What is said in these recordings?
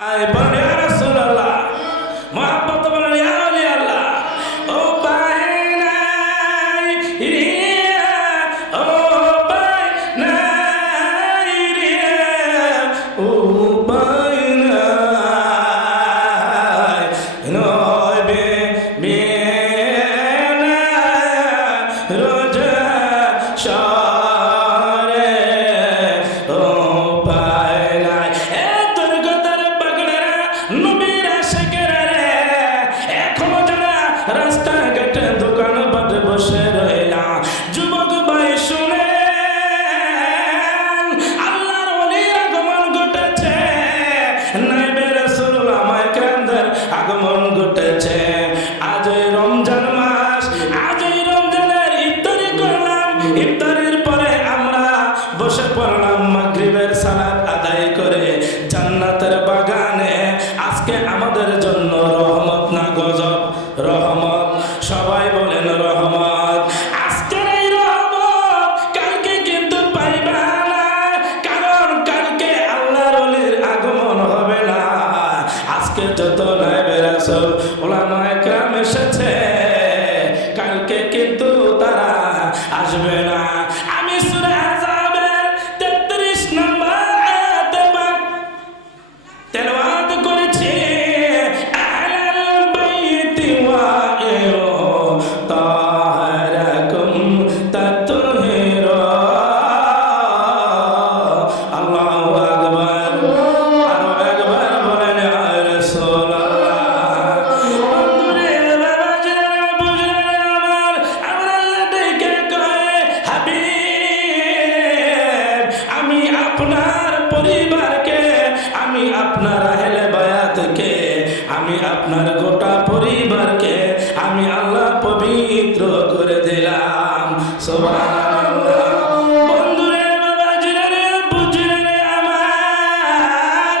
আয় বলেন ইয়া রাসূলুল্লাহ, মুহাব্বত বলেন ইয়া ওলি আল্লাহ। ও পায় নাই রিয়া, ও পায় নাই রিয়া, ও পায় নাই নবে বিনা রোজা শারে, ও পায় নাই। এ তোর কথার পাগলেরা, নবীর আশিকেরা রে, এখনো যারা রাস্তাঘাটে দোকান পাটে বসে রইলা, যুবক ভাই শুনেন, আল্লাহর ওলির আগমন ঘটেছে, নাইবে রাসূলুল্লাহ মাইকেন্দ্রের আগমন ঘটেছে। আজ এই রমজান মাস, আজ এই রমজানের ইফতারি করলাম, ইফতারির পরে আমরা বসে পড়লাম মাগরিবের সালাত আদায় করে জান্নাতের বাগানে। আজকে আমাদের জন্য রহমত না গজব? রহমত। সবাই বলেন রহমত। আজকের এই রহমত কালকে কিন্তু পাইবা না, কারণ কালকে আল্লাহর ওলির আগমন হবে না। আজকে যত নায়েবে রাসূল উলামায়ে কেরাম এসেছে, কালকে কিন্তু তারা আসবে না। আমি সূরা আহজাবের 33 নম্বর আয়াতে তেলাওয়াত করেছি, আহলাল বাইতি ওয়া তাহারাকুম তাতহিরা। আল্লাহু আকবার। আরো একবার বলেন ইয়া রাসূলুল্লাহ। বন্ধুরে বাবাজিরা বুঝলেন আমার, আমার আল্লাহ ডেকে কয়, হাবিব, আমি আপনার পরিবারকে, আমি আপনার আহলে বায়াতকে, আমি আপনার গোটা পরিবারকে আমি আল্লাহ পবিত্র করে দিলাম। সুবহানাল্লাহ। বন্ধুরে বাবাজিরা রে, বুঝলেন আমার,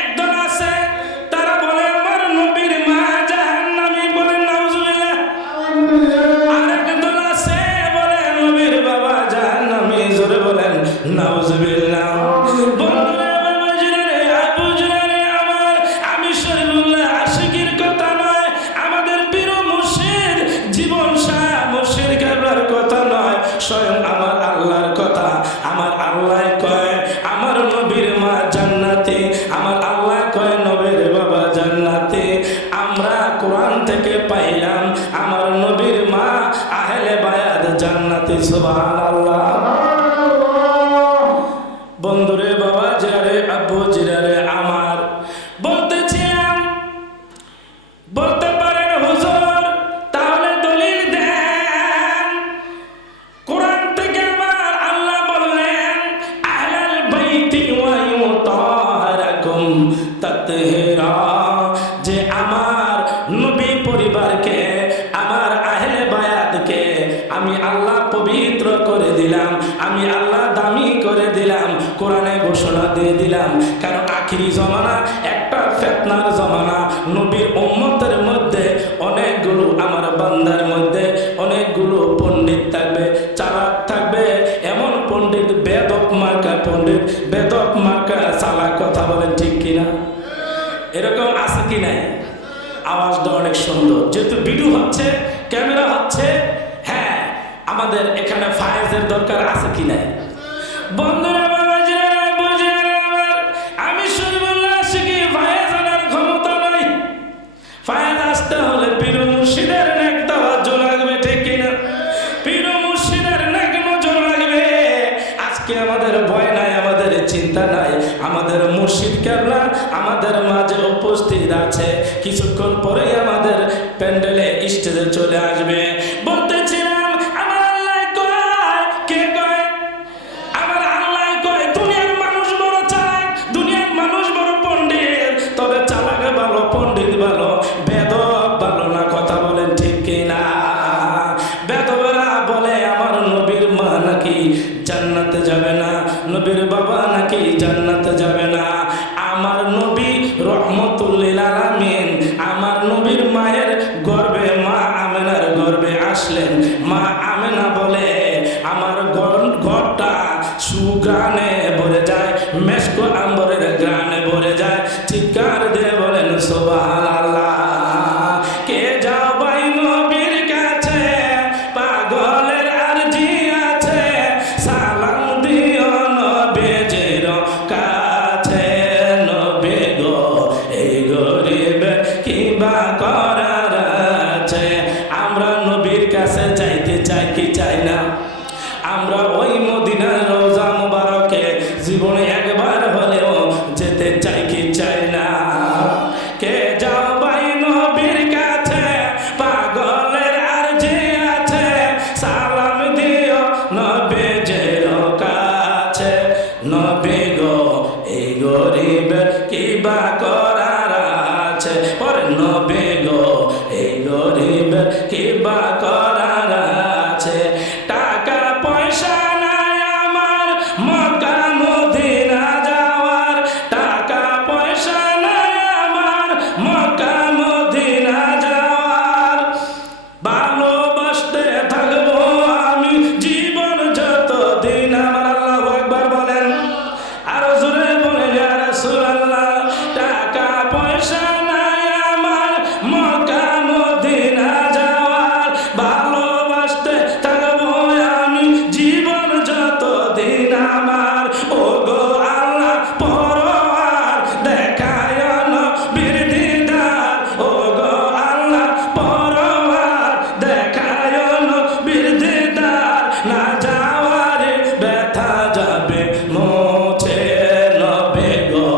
একদল আছে তারা বলে আমার নবীর মা জাহান্নামী, বলেন নাউজুবিল্লাহ। আরেকদল আছে বলে নবীর বাবা জাহান্নামী, জোরে বলেন নাউজুবিল্লাহ। বন্ধুরা বাবাজিরা রে, বুঝলেন আমার, আমি শরীফুল্লাহ আশিকির কথা নয়, আমাদের পীর মুর্শিদ জীবন শাহ মুর্শিদ কেবলার কথা নয়, স্বয়ং আমার আল্লাহর কথা। আমার আল্লাহ কয় আমার নবীর মা জান্নাতে, আমার আল্লাহ কয় নবীর বাবা জান্নাতে। আমরা কোরআন থেকে পাইলাম আমার নবীর মা আহলে বায়াত জান্নাতে। সুবহানাল্লাহ। বন্ধুরে বাবা জিরারে, আব্বু জিরারে আমার, বলতেছিলাম, বলতে পারেন হুজুর তাহলে দলিল দেন। কোরআন থেকে আমার আল্লাহ বললেন আহলাল বাইতি ওয়া ইউতাহারাকুম তাতহিরা, যে আমার নবী পরিবারকে, আমার আহলে বায়াতকে আমি আল্লাহ পবিত্র করে দিলাম, আমি আল্লাহ দামি করে দিলাম, কোরআনে ঘোষণা দিয়ে দিলাম। কারণ আখিরি জমানা একটা ফিতনার জমানা, নবীর উম্মতের মধ্যে অনেকগুলো, আমার বান্দার মধ্যে অনেকগুলো পণ্ডিত থাকবে, চালাক থাকবে, এমন পণ্ডিত, বেদক মার্কা পণ্ডিত, বেদক মার্কা চালাক। কথা বলেন ঠিক কিনা? এরকম আছে কি নাই? আওয়াজটা অনেক সুন্দর, যেহেতু ভিডিও হচ্ছে, ক্যামেরা হচ্ছে। হ্যাঁ, আমাদের এখানে ফায়েজের দরকার আছে কি নাই? বন্ধুরা বাবাজিরা বুঝলেন আমার, আমি শরীফুল্লাহ আশিকি ফায়েজ আনার ক্ষমতা নাই। ফায়েজ আসতে হলে পীর মুর্শিদের নেক তাওয়াজ্জু লাগবে, ঠিক কিনা? পীর মুর্শিদের নেক নজর লাগবে। আজকে আমাদের ভয় নাই, আমাদের চিন্তা নাই, আমাদের মুর্শিদ কেবলা আমাদের মাঝে উপস্থিত আছে। কিছুক্ষণ পরেই আমাদের প্যান্ডেলে স্টেজে চলে আসবে। বলতেছিলাম আমার আল্লাহ কয়, কে কয়? আমার আল্লাহ কয় দুনিয়ার মানুষ বড় চালাক, দুনিয়ার মানুষ বড় পণ্ডিত, তবে চালাক ভালো, পণ্ডিত ভালো, বেদক ভালো না। কথা বলেন ঠিক কিনা? বেদবেরা বলে আমার নবীর মা নাকি জান্নাতে যাবে না, নবীর বাবা নাকি জান্নাতে যাবে না। আমার নবী রহমতুল লিল আলামিন, আমার নবীর মায়ের গর্ভে, মা আমেনার গর্ভে আসলে গরিবের কি বা করার আছে, পরে নবী গো এই গরিবের কি বা করার আছে। টাকা পয়সা নাই আমার মক্কা মদিনা যাওয়ার, টাকা পয়সা নাই আমার মক্কা মদিনা যাওয়ার, ভালোবাসতে থাকবো আমি জীবন যতদিন। আমার আল্লাহু আকবার বলেন, আরো জোরে বলেন ইয়া রাসূলুল্লাহ। টাকা পয়সা নাই আমার মক্কা মদিনা যাওয়ার, ভালোবাসতে থাকবো আমি জীবন যতদিন আমার। ও গো আল্লাহ পরওয়ার দেখায় নবীর দিদার, ও গো আল্লাহ পরওয়ার দেখায় নবীর দিদার, না যাওয়ারে ব্যথা যাবে মুছে। নবী গো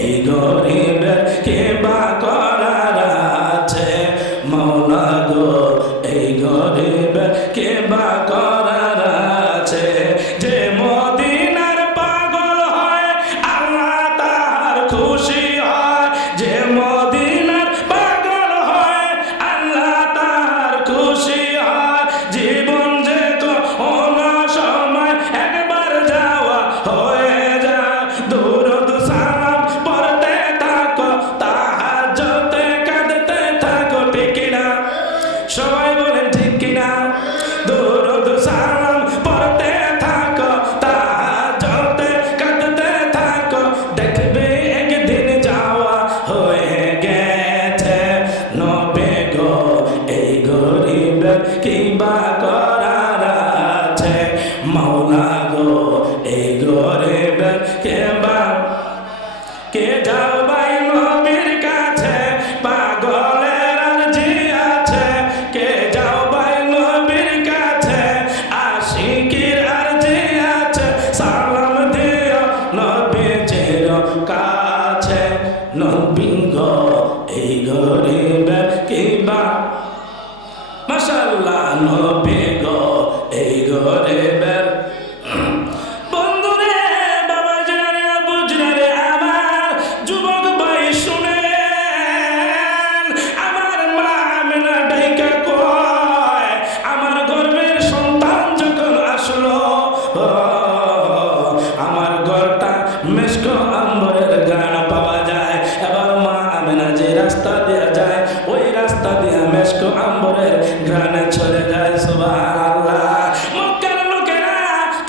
এই গরিবের কে বা করার আছে, মাওলা গো এই গরিবের কে বা করার আছে। যে মদিনার পাগল হয় আল্লাহ তাহার খুশি হয়, যে মদিনার পাগল হয় আল্লাহ তাহার খুশি হয়। জীবন যে কোনো সময় একবার যাওয়া হয়ে যায়, দুরূদ সালাম পড়তে থাকো, তাহাজ্জুদে কাঁদতে থাকো, ঠিক কিনা? সবাই বলেন ঠিক কিনা? দুরূদ সালাম পড়তে থাকো, তাহাজ্জুদে কাঁদতে থাকো, দেখবে একদিন যাওয়া হয়ে গেছে। নবী গো এই গরিবের কি বা করার আছে, মাওলা গো এই গরিবের কে বা। কে যাও ভাই নবীর কাছে, পাগলের আরজি আছে, কে যাও ভাই নবীর কাছে, আশিকির আরজি আছে, সালাম দিও নবীজির কাছে। নবী গো এই গরিবের কি বা, মাশাআল্লাহ। নবী গো এই গরিবের। বন্ধুরে বাবা জিনারে আবু জিনারে আমার যুবক ভাই শুনেন, আমার মা আমেনা ডাইকা কয় আমার গর্ভের সন্তান যখন আসলো, আমার ঘরটা মেশক আম্বরের গান পাওয়া যায়। এবার মা আমেনা যে রাস্তা দিয়ে যায় ওই রাস্তা দিয়ে মেশক আম্বরের গানে চলে যায়। সুবহানাল্লাহ। মক্কার লোকেরা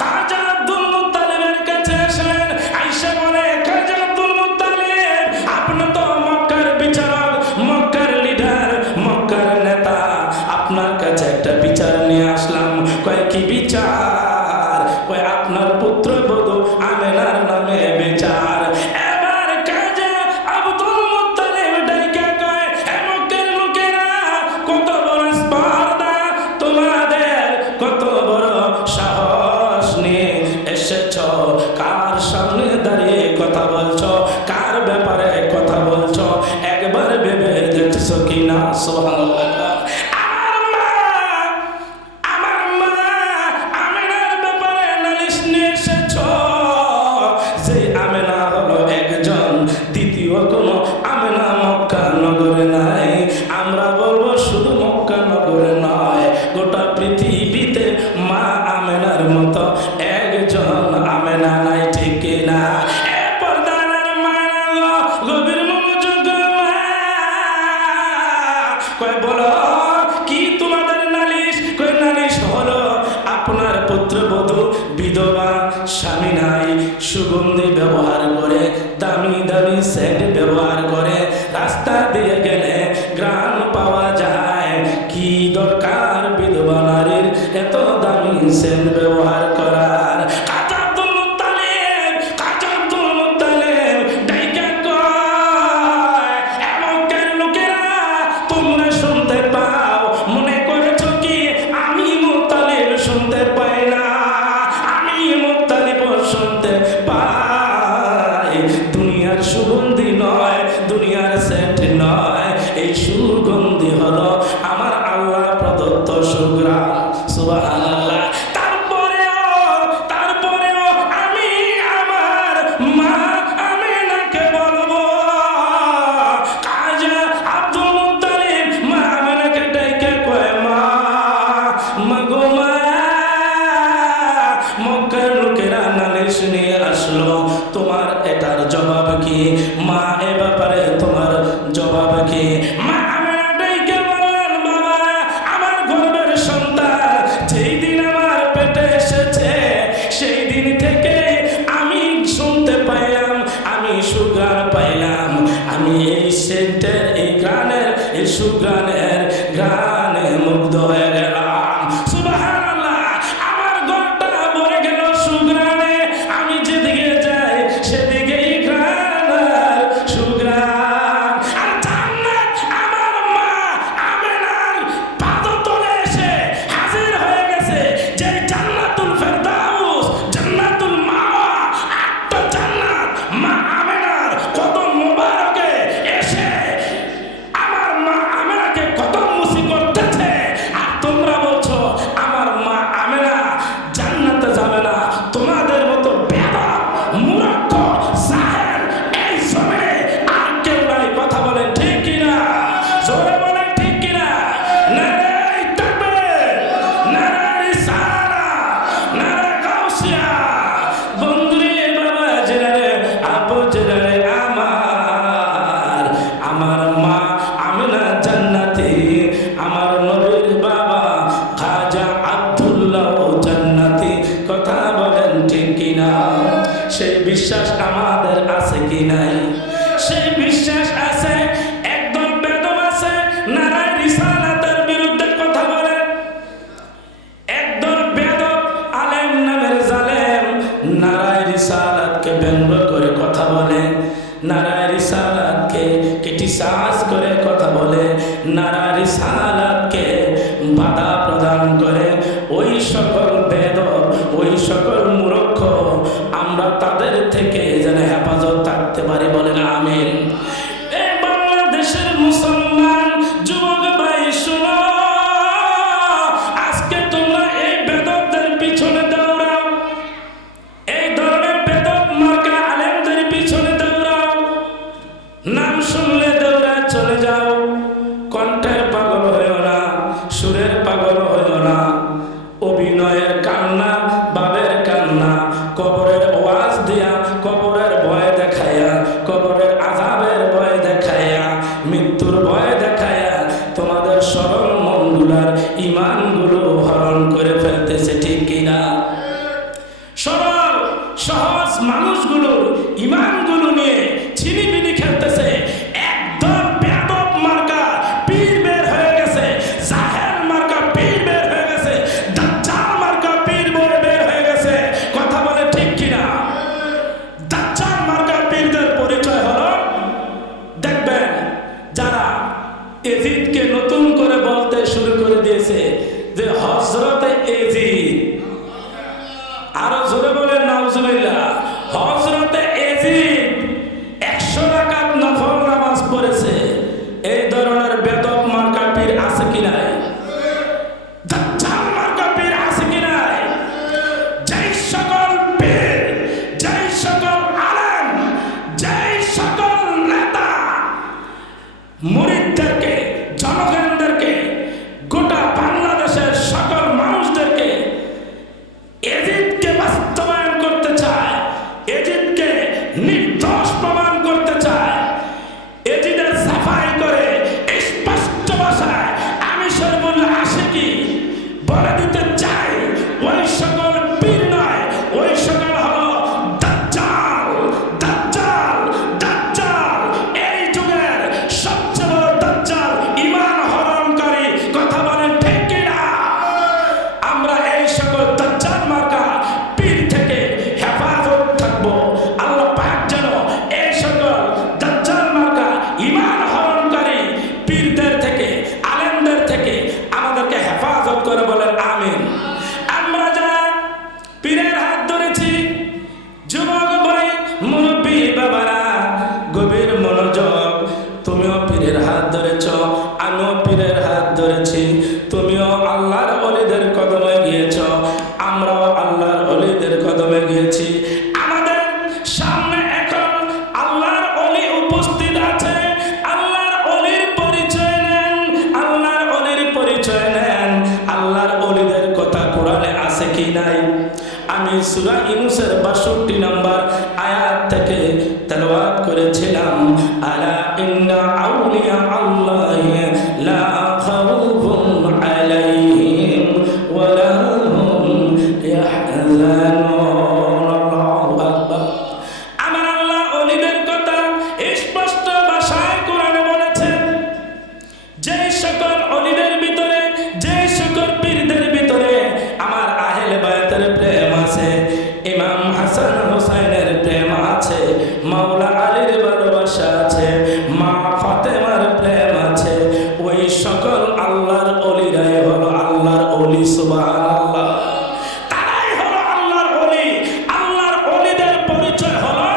খাজা আব্দুল মুত্তালিবের কাছে আসলেন, আয়েশা বলে খাজা আব্দুল মুত্তালিব আপনি তো মক্কার বিচারক, মক্কার লিডার, মক্কার নেতা, আপনার কাছে একটা বিচার নিয়ে আসলাম। কয় কি বিচার? কয় আপনার পুত্রবধূ আমেনার নামে বিচার। এবার খাজা আব্দুল মুত্তালিব ডাইকা কয় হে মক্কার লোকেরা, কত বড় স্পর্ধা তোমাদের, কত বড় সাহস নিয়ে এসেছো, কার সামনে দাঁড়িয়ে কথা বলছো, কার ব্যাপারে কথা বলছো, একবার ভেবে দেখছো কিনা? সুবহানাল্লাহ। আমার মা আমেনার ব্যাপারে নালিশ নিয়ে এসেছো, যে আমেনা হলো একজন, দ্বিতীয় কোনো আমেনা মক্কা নগরে নাই। আমরা বলবো শুধু মক্কা নগরে নয়, গোটা পৃথিবীতে মা আমেনার মতো একজন আমেনা নাই, ঠিক কিনা? এরপর দানার মায়েরা গভীর মনোযোগ মা কয় বলো কি তোমাদের নালিশ? কয় নালিশ হলো আপনার পুত্রবধূ বিধবা, স্বামী নাই, সুগন্ধি ব্যবহার করে, দামি দামি সেন্ট ব্যবহার করে, রাস্তা দিয়ে গেলে গ্রাম পাওয়া যায়। কি দরকার বিধবা নারীর এত দামি সেন্ট ব্যবহার করার? খাজা আব্দুল মুত্তালিব, খাজা আব্দুল মুত্তালিব ডাইকা কয় এ মক্কার লোকেরা, তোমরা শুনতে পাও, মনে করেছো কি আমি মুত্তালিব শুনতে পাই না? আমি মুত্তালিব শুনতে পাই। দুনিয়ার সুগন্ধি নয়, দুনিয়ার সেন্ট নয়, এই সুগন্ধি হলো আমার আল্লাহ প্রদত্ত সুগ্রাম। সুবহানাল্লাহ। তারপরেও আমি আমার মা আমেনা মা এ ব্যাপারে তোমার জবাব কি? মা আমেনা ডাইকে বললেন, বাবা আমার গর্ভের সন্তান যেই দিন আমার পেটে এসেছে সেই দিন থেকে আমি শুনতে পাইলাম, আমি সুগার পাইলাম, আমি এই সেন্টের এই গানের এই সুগানের গানে মুগ্ধ হয়ে গেলাম। সুবহানাল্লাহ, আমার ঘরটা ভরে গেল সুগ্রানে, আমি যেদিকে যাই সেদিকেই গান আর সুগ্রান। আর জান্নাত আমার মা আমেনার পাদতলে এসে হাজির হয়ে গেছে, যে জান্নাতুল ফেরদাউস, জান্নাতুল মাওয়া, আটটা জান্নাত মা আমেনার কদম মোবারকে এসে আমার মা আমেনাকে কদম মুসি করতেছে। আর তোমরা বলছো আমার মা আমেনা জান্নাতে যাবে না। তোমাদের মতো বেয়াদব, মূর্খ, জাহেল এই জমিনে আর কেউ নাই। কথা বলেন ঠিক কিনা? জোরে বলেন ঠিক কিনা? নারে তাকবীর, নারে রিসালাত, নারে গাউসিয়া। বন্ধুরে বাবা জেনারে আপু জেনারে আমার মা আমেনা জান্নাতি, আমার নবীর বাবা খাজা আব্দুল্লাহ জান্নাতি। কথা বলেন ঠিক কিনা? সেই বিশ্বাস আমাদের আছে কি নাই? সেই বিশ্বাস আছে। একদম বেদম আছে নারায় রিসালাতের বিরুদ্ধে কথা বলে, একদম বেদব আলেম নামের জালেম নারায় রিসালাতকে ব্যঙ্গ করে কথা বলে, নারায় রিসালাতকে ক্রিটিসাইজ করে কথা বলে, নারায় রিসালাতকে বাধা প্রদান করে। ওই সকল বেদব, ওই সকল মূর্খ, আমরা তাদের থেকে যেন হেফাজত থাকতে পারি। বলেন আমিন। এই বাংলাদেশের মুসলমান যুবক ভাই শুনো, আজকে তোমরা এই বেদবদের পিছনে দৌড়াও, এই ধরনের বেদব মার্কা আলেমদের পিছনে দৌড়াও, নাম শুনলে দৌড়া চলে যাও। কণ্ঠের পাগল হইও না, সুরের পাগল হইও না, অভিনয়ের কান্না, বাবের কান্না, কবরের ওয়াজ দিয়া, কবরের ভয় দেখাইয়া, কবরের আযাবের ভয় দেখাইয়া, মৃত্যুর ভয় দেখাইয়া তোমাদের সরল মনগুলার ইমানগুলো হরণ করে ফেলতেছে। ঠিক কিনা? সরল সহজ মানুষগুলোর ইমানগুলো নিয়ে ছিনিবিনি খেলতেছে। একদম বেয়াদব মার্কা পীর বের হয়ে গেছে, জাহেল মার্কা পীর বের হয়ে গেছে, দাজ্জাল মার্কা পীর বের হয়ে গেছে। কথা বলে ঠিক কিনা? দাজ্জাল মার্কা পীরদের পরিচয় হলো, দেখবেন যারা এজিদকে নতুন করে বলতে শুরু করে দিয়েছে যে হযরতে এজিদ, আরো জোরে বলেন নাউজুবিল্লাহ, হযরতে এজিদ 100 রাকাত নফল নামাজ পড়েছে। এই ধরনের বেদব মার্কা পীর আছে কি নাই? দাজ্জাল মার্কা পীর আছে কি নাই? যেই সকল পীর, যেই সকল আলেম, যেই সকল নেতা মুরিদদেরকে, জনগণদেরকে, গোটা বাংলাদেশের সকল মানুষদেরকে এজিদকে বাস্তবায়ন করতে চায়, এজিদকে নির্দোষ প্রমাণ করতে চায়, এজিদের সাফাই করে স্পষ্ট ভাষায় আমি শরীফুল আশিকি বলে দিতে চাই, ওই সকল পীর নয়, ওই সকল হলো দাজ্জাল, দাজ্জাল, দাজ্জাল। এই যুগের সবচেয়ে বড় দাজ্জাল ঈমান হরণকারী। কথা বলেন ঠিক কিনা? আমরা এই সকল দাজ্জাল মার্কা পীর থেকে হেফাজত থাকবো। আল্লাহ পাক যেন এই সকল দাজ্জাল মার্কা ঈমান হরণকারী পীরদের থেকে, আলেমদের থেকে আমাদেরকে হেফাজত করে। বলেন আমিন। আমরা যারা পীরের হাত ধরেছি, যুবক ভাই, মুরব্বী বাবারা, গভীর মনোযোগ। তুমিও পীরের হাত ধরেছ, আমিও পীরের হাত ধরেছি। তুমিও আল্লাহর ওলিদের কদমে গিয়েছ, আমরাও আল্লাহর ওলিদের কদমে গিয়েছি। আমাদের সামনে এখন আল্লাহর ওলি উপস্থিত আছে। আল্লাহর ওলির পরিচয় নেন, আল্লাহর ওলির পরিচয় নেন। আল্লাহর ওলিদের কথা কোরআনে আছে কি নাই? আমি সূরা ইউনূসের ৬২ নম্বর আয়াত থেকে তেলাওয়াত করেছিলাম, আলা ইন্না আউলিয়া আল্লাহি লা খাউফুন আলাইহিম ওয়া লা হুম ইয়াহজানুন। আল্লাহু আকবার। আমার আল্লাহ ওলিদের কথা স্পষ্ট ভাষায় কোরআনে বলেছেন, যে সকল ওলিদের ভিতরে, যে সকল পীরদের ভিতরে আমার আহলে বায়াতের প্রেম আছে, ইমাম হাসান হুসাইনের প্রেম আছে, মাওলা আলীর ভালোবাসা আছে, মা ফাতেমার প্রেম আছে, ওই সকল আল্লাহর ওলিরাই হলো আল্লাহর ওলি। সুবহানাল্লাহ। তারাই হলো আল্লাহর ওলি। আল্লাহর ওলিদের পরিচয় হলো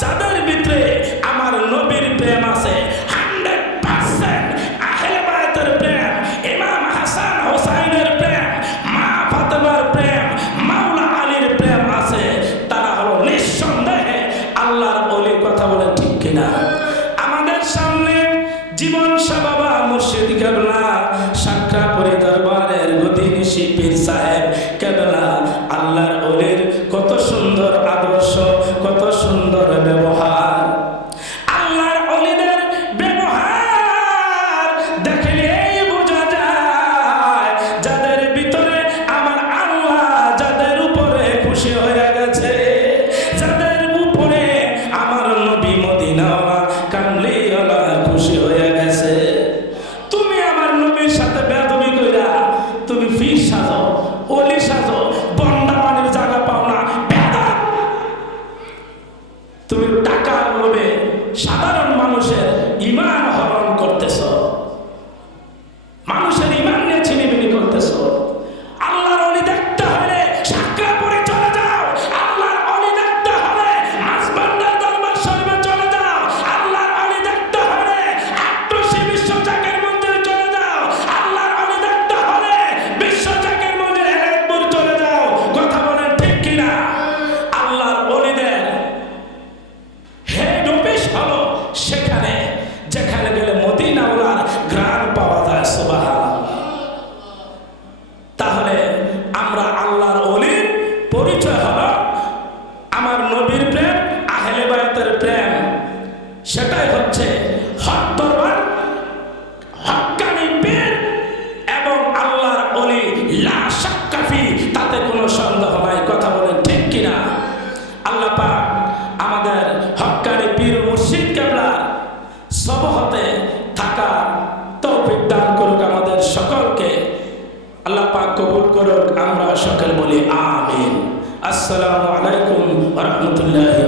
যাদের ভিতরে আমার নবীর প্রেম আছে 100%, আহলে বায়াতের প্রেম, ইমাম হাসান হুসাইনের প্রেম, মা ফাতেমার প্রেম, মাওলা আলীর প্রেম আছে, তারা হলো নিঃসন্দেহে আল্লাহর ওলি। কথা বলে ঠিক কিনা? আমাদের সামনে জীবন শাহ বাবা মুর্শিদ কেবলা সাক্ষাপুরী দরবারের গদিনিশি পীর সাহেব কেবলা আল্লাহর ওলির কত সুন্দর আদর্শ, কত সুন্দর ব্যবহার। আল্লাহর ওলিদের ব্যবহার দেখলেই বোঝা যায় যাদের ভিতরে আমার আল্লাহ যাদের উপরে খুশি হয়ে গেছে, যাদের উপরে আমার নবী মদিনাওয়ালা কামলিওয়ালা খুশি হয়ে গেছে। তুমি আমার নবীর সাথে বেয়াদবি কইরা তুমি পীর সাজো, ওলি সাজো, বন্দাবানের জায়গা পাও না, বেয়াদব। তুমি টাকার লোভে সাধারণ মানুষের ঈমান হরণ করতেছো, মানুষের ঈমান নিয়ে ছিনিমিনি করতেছো। আল্লাহর ওলি দেখতে হলে সাক্ষাপুরে চলে যাও, আল্লাহর ওলি দেখতে হলে মাঝবান্ডার দরবার শরীফে চলে যাও, আল্লাহর ওলি দেখতে হলে আট্রসি বিশ্ব জাকের মন্দিরে চলে যাও, আল্লাহর ওলি দেখতে হলে বিশ্ব জাকের মন্দিরে হেলালপুর চলে যাও। কথা বলেন ঠিক কিনা? আল্লাহর ওলিদের হেড অফিস হলো সেখানে, যেখানে গেলে মদিনাওয়ালার ঘ্রাণ পাওয়া যায়। সুবহানাল্লাহ। তাহলে আমরা আল্লাহর ওলির পরিচয় হলো আমার নবীর প্রেম, আহলে বায়াতের প্রেম, সেটাই হচ্ছে হক দরবার, হক্কানি পীর এবং আল্লাহর ওলি লা শাক্কা ফি, তাতে কোনো সন্দেহ নাই। কথা বলেন ঠিক কিনা? আল্লাহ পাক আমাদের হক্কানি পীর মুর্শিদ কেবলা সবহতে থাকা তৌফিক দান করুক আমাদের সকলকে। আল্লাহ পাক কবুল করুক। আমরা সকল বলি আমিন। আসসালামু আলাইকুম ওয়া রাহমাতুল্লাহি